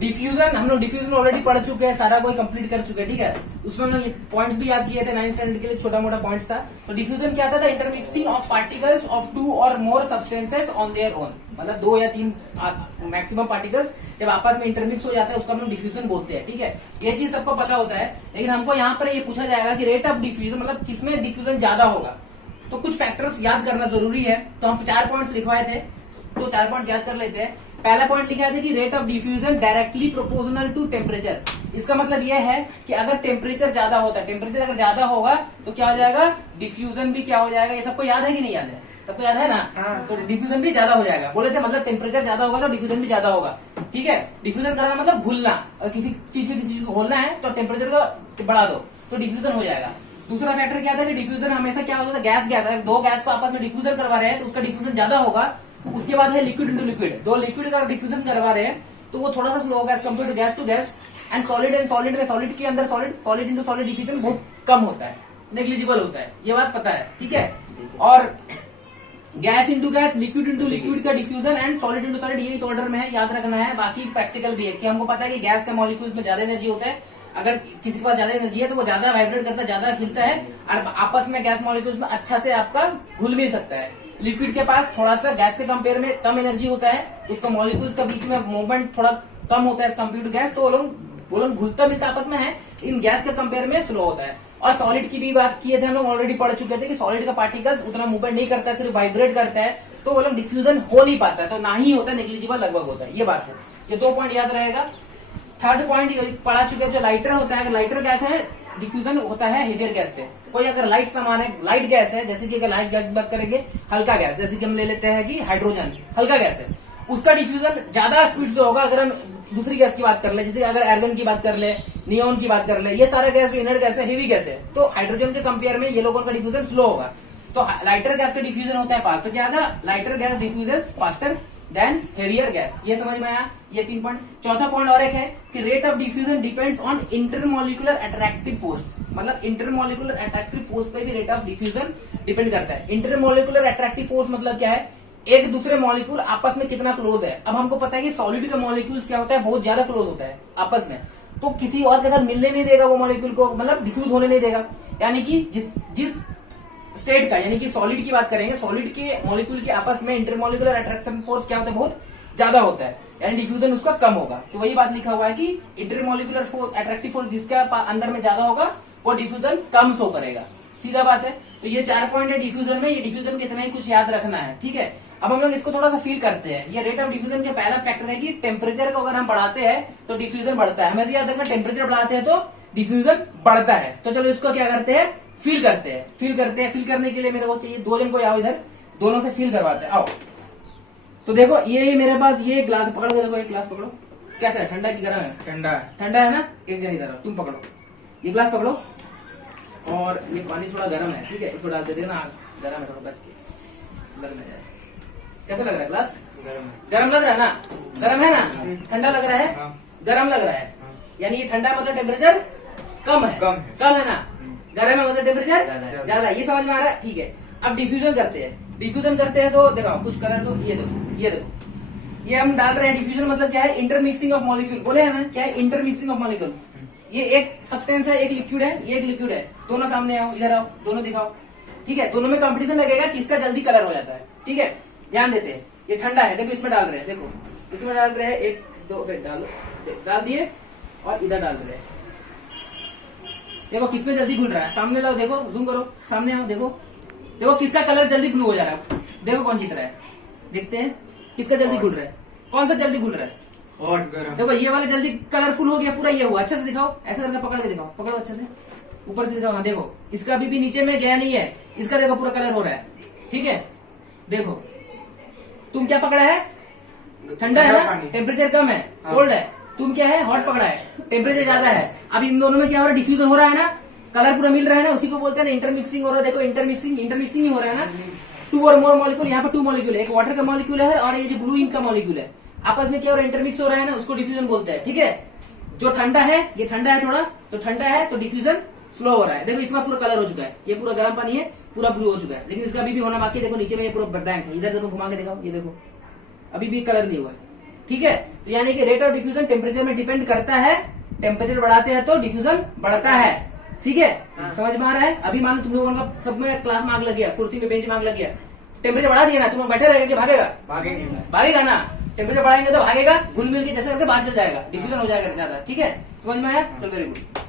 Diffusion, हम लोग diffusion already पढ़ चुके हैं, सारा कोई कंप्लीट कर चुके हैं, ठीक है। उसमें हम लोग ये पॉइंट्स भी याद किए थे, 9th स्टैंडर्ड के लिए छोटा मोटा पॉइंट्स था। तो डिफ्यूजन क्या था? इंटरमिक्सिंग ऑफ पार्टिकल्स ऑफ 2 और मोर सब्सटेंसेस ऑन देयर ओन, मतलब 2 या 3 मैक्सिमम पार्टिकल्स जब आपस में इंटरमिक्स हो जाता है उसका हम लोग डिफ्यूजन बोलते हैं, ठीक है। ये चीज सबको पता होता है, लेकिन हमको यहाँ पर ये पूछा जाएगा कि रेट ऑफ डिफ्यूजन मतलब किसमें डिफ्यूजन ज्यादा होगा। तो कुछ फैक्टर्स याद करना जरूरी है, तो हम 4 पॉइंट्स लिखवाए थे, तो 4 पॉइंट याद कर लेते हैं। पहला पॉइंट लिखा था कि rate of diffusion directly proportional to temperature. इसका मतलब यह है कि अगर टेम्परेचर ज्यादा होता है, टेम्परेचर अगर ज्यादा होगा तो क्या हो जाएगा? डिफ्यूजन भी क्या हो जाएगा? ये सबको याद है कि नहीं याद है? सबको याद है ना? तो डिफ्यूजन भी ज्यादा हो जाएगा। बोले थे मतलब टेम्परेचर ज्यादा होगा तो डिफ्यूजन भी ज्यादा होगा, ठीक है। डिफ्यूजन करना मतलब घुलना, अगर किसी चीज में किसी चीज को घोलना है तो टेम्परेचर को बढ़ा दो तो डिफ्यूजन हो जाएगा। दूसरा फैक्टर क्या था कि डिफ्यूजन हमेशा क्या होता था? गैस गैस, अगर 2 गैस को आपस में डिफ्यूजन करवा रहे हैं तो उसका डिफ्यूजन ज्यादा होगा। उसके बाद है लिक्विड इंटू लिक्विड, 2 लिक्विड का डिफ्यूजन करवा रहे हैं तो वो थोड़ा सा स्लो होगा as compare to gas to gas. And solid में सॉलिड के अंदर solid, solid into solid diffusion बहुत कम होता है, नेग्लिजिबल होता है, ये बात पता है, ठीक है। और gas into gas, liquid into liquid का diffusion and solid into solid, ये इस ऑर्डर में है, याद रखना है। बाकी प्रैक्टिकल भी है कि हमको पता है कि गैस के मॉलिक्यूल्स में ज्यादा एनर्जी होता है, अगर किसी के पास ज्यादा एनर्जी है तो वो ज्यादा वाइब्रेट करता है, ज्यादा हिलता है, और आपस में गैस मॉलिक्यूल्स में अच्छा से आपका घुल मिल सकता है। लिक्विड के पास थोड़ा सा गैस के कंपेयर में कम एनर्जी होता है, उसका मॉलिक्यूल्स का बीच में मूवमेंट थोड़ा कम होता है कंपेयर टू गैस, तो वो लोग घुलता मिलता आपस में है, इन गैस के कंपेयर में स्लो होता है। और सॉलिड की भी बात किए थे हम लोग, ऑलरेडी पढ़ चुके थे कि सॉलिड का पार्टिकल्स उतना मूवमेंट नहीं करता है, सिर्फ वाइब्रेट करता है, तो वो लोग डिफ्यूजन हो नहीं पाता है, तो ना ही होता है, नेग्लिजिबल लगभग होता है, ये बात है। ये 2 पॉइंट याद रहेगा। थर्ड पॉइंट पढ़ा चुके हैं, जो लाइटर होता है, अगर लाइटर गैस है डिफ्यूजन होता है हेवियर गैस से। कोई अगर लाइट सामान है, लाइट गैस है, जैसे कि अगर लाइट गैस की बात करेंगे, हल्का गैस, जैसे कि हम ले लेते हैं कि हाइड्रोजन हल्का गैस है, उसका डिफ्यूजन ज्यादा स्पीड से होगा। अगर हम दूसरी गैस की बात कर ले, जैसे अगर आर्गन की बात कर ले, नियोन की बात कर ले, ये सारा गैस इनर्ट गैस है, हेवी गैस है, तो हाइड्रोजन के कंपेयर में ये लोगों का डिफ्यूजन स्लो होगा। तो लाइटर गैस का डिफ्यूजन होता है फास्ट, तो क्या था? Lighter gas diffusion faster than heavier gas, ये समझ में आया, ये 3 पॉइंट। चौथा पॉइंट और एक है कि rate of diffusion depends on intermolecular attractive force, मतलब इंटरमोलिकुलर अट्रैक्टिव फोर्स पे भी रेट ऑफ डिफ्यूजन डिपेंड करता है। इंटरमोलिकुलर अट्रैक्टिव फोर्स मतलब क्या है? एक दूसरे मॉलिक्यूल आपस में कितना क्लोज है। अब हमको पता है कि सॉलिड का मॉलिक्यूल्स क्या होता है? बहुत ज्यादा क्लोज होता है आपस में, तो किसी और के साथ मिलने नहीं देगा वो मॉलिक्यूल को, मतलब डिफ्यूज होने नहीं देगा। यानी कि जिस स्टेट का, यानी कि सॉलिड की बात करेंगे, सॉलिड के मॉलिक्यूल के आपस में इंटरमोलिकुलर अट्रैक्शन फोर्स क्या होता है? बहुत ज्यादा होता है, यानी डिफ्यूजन उसका कम होगा। तो वही बात लिखा हुआ है कि इंटरमोलिकुलर फोर्स, अट्रैक्टिव फोर्स जिसका अंदर में ज्यादा होगा वो डिफ्यूजन कम शो करेगा, सीधा बात है। तो ये 4 पॉइंट है डिफ्यूजन में, ये डिफ्यूजन के इतना ही कुछ याद रखना है, ठीक है। अब हम लोग इसको थोड़ा सा फील करते हैं। ये रेट ऑफ डिफ्यूजन का पहला फैक्टर है कि टेम्परेचर को अगर हम बढ़ाते हैं तो डिफ्यूजन बढ़ता है। हमें याद रखना, टेम्परेचर बढ़ाते हैं तो डिफ्यूजन बढ़ता है। तो चलो इसको क्या करते हैं? फील करते हैं। फील करने के लिए मेरे को चाहिए 2 जन को आओ इधर, दोनों से फील करवाते हैं, आओ। तो देखो ये मेरे पास ये ग्लास पकड़ो, देखो एक ग्लास पकड़ो, कैसा है? ठंडा की गर्म है? ठंडा है ना। एक जन इधर आओ, तुम पकड़ो, ये ग्लास पकड़ो, और ये पानी थोड़ा गर्म है, ठीक है, इसको डाल देते ना, गर्म है थोड़ा, बच के लग ना जाए। कैसा लग रहा है ग्लास? गर्म लग रहा है ना? गर्म है ना? ठंडा लग रहा है? गर्म लग रहा है, यानी ये ठंडा मतलब टेम्परेचर कम है ना? गर्म है मतलब टेम्परेचर ज्यादा, ये समझ में आ रहा है, ठीक है। अब डिफ्यूजन करते हैं तो देखो कुछ कलर, तो ये देखो ये हम डाल रहे हैं। डिफ्यूजन मतलब क्या है? इंटरमिक्सिंग ऑफ मॉलिक्यूल, बोले है ना, क्या है? Intermixing of molecule. ये एक सब्सटेंस है, एक लिक्विड है, ये एक लिक्विड है, दोनों सामने आओ, इधर आओ, दोनों दिखाओ, ठीक है। दोनों में कंपटीशन लगेगा किसका जल्दी कलर हो जाता है, ठीक है। ध्यान देते हैं, ये ठंडा है, देखो इसमें डाल रहे हैं, देखो इसमें डाल रहे हैं, 1 2 डाल दिए, और इधर डाल रहे हैं, देखो किसमें जल्दी घुल रहा है। सामने लाओ, देखो जूम करो, सामने आओ, देखो किसका कलर जल्दी ब्लू हो जा रहा है, देखो कौन जीत रहा है, देखते हैं किसका जल्दी घुल रहा है, कौन सा जल्दी घुल रहा है? हॉट गरम। देखो ये वाला जल्दी कलरफुल हो गया पूरा, ये हुआ। अच्छे से दिखाओ, ऐसा करके पकड़ के दिखाओ, पकड़ो अच्छे से, ऊपर से दिखाओ, हाँ देखो इसका अभी भी नीचे में गया नहीं है, इसका देखो पूरा कलर हो रहा है, ठीक है। देखो तुम क्या पकड़ा है? ठंडा है ना, टेम्परेचर कम है, कोल्ड है। तुम क्या है? हॉट पकड़ा है, टेम्परेचर ज्यादा है। अब इन दोनों में क्या हो रहा है? डिफ्यूजन हो रहा है ना, कलर पूरा मिल रहा है ना, उसी को बोलते हैं ना इंटरमिक्सिंग हो रहा है। देखो इंटरमिक्सिंग ही हो रहा है ना, 2 और मोर मॉलिक्यूल, यहाँ पे 2 मॉलिक्यूल है, एक वाटर का मॉलिक्यूल है और ये जो ब्लू इंक का मॉलिक्यूल है, आपस में क्या हो रहा है? इंटरमिक्स हो रहा है ना, उसको डिफ्यूजन बोलते हैं, ठीक है। जो ठंडा है, ये ठंडा है थोड़ा, तो ठंडा है तो डिफ्यूजन स्लो हो रहा है। देखो इसमें पूरा कलर हो चुका है, ये पूरा गर्म पानी है, पूरा ब्लू हो चुका है, लेकिन इसका अभी भी होना बाकी है। देखो नीचे में ये पूरा ब्लैंक है, इधर देखो घुमा के दिखाओ, ये देखो अभी भी कलर नहीं हुआ है, ठीक है। तो यानी कि रेट ऑफ डिफ्यूजन टेम्परेचर में डिपेंड करता है, टेम्परेचर बढ़ाते हैं तो डिफ्यूजन बढ़ता है, ठीक है। समझ में आ रहा है। अभी मान लो तुम लोगों का सब में क्लास में आग लग गया, कुर्सी में बेंच में आग लग गया, टेम्परेचर बढ़ा दिया ना, तुम बैठे रहेगा कि भागेगा? भागेगा ना। टेम्परेचर बढ़ाएंगे तो भागेगा, घुल मिल के जैसे करके बाहर चल जाएगा, डिफ्यूजन हो जाएगा ज्यादा, ठीक है। समझ में आया? चल वेरी गुड।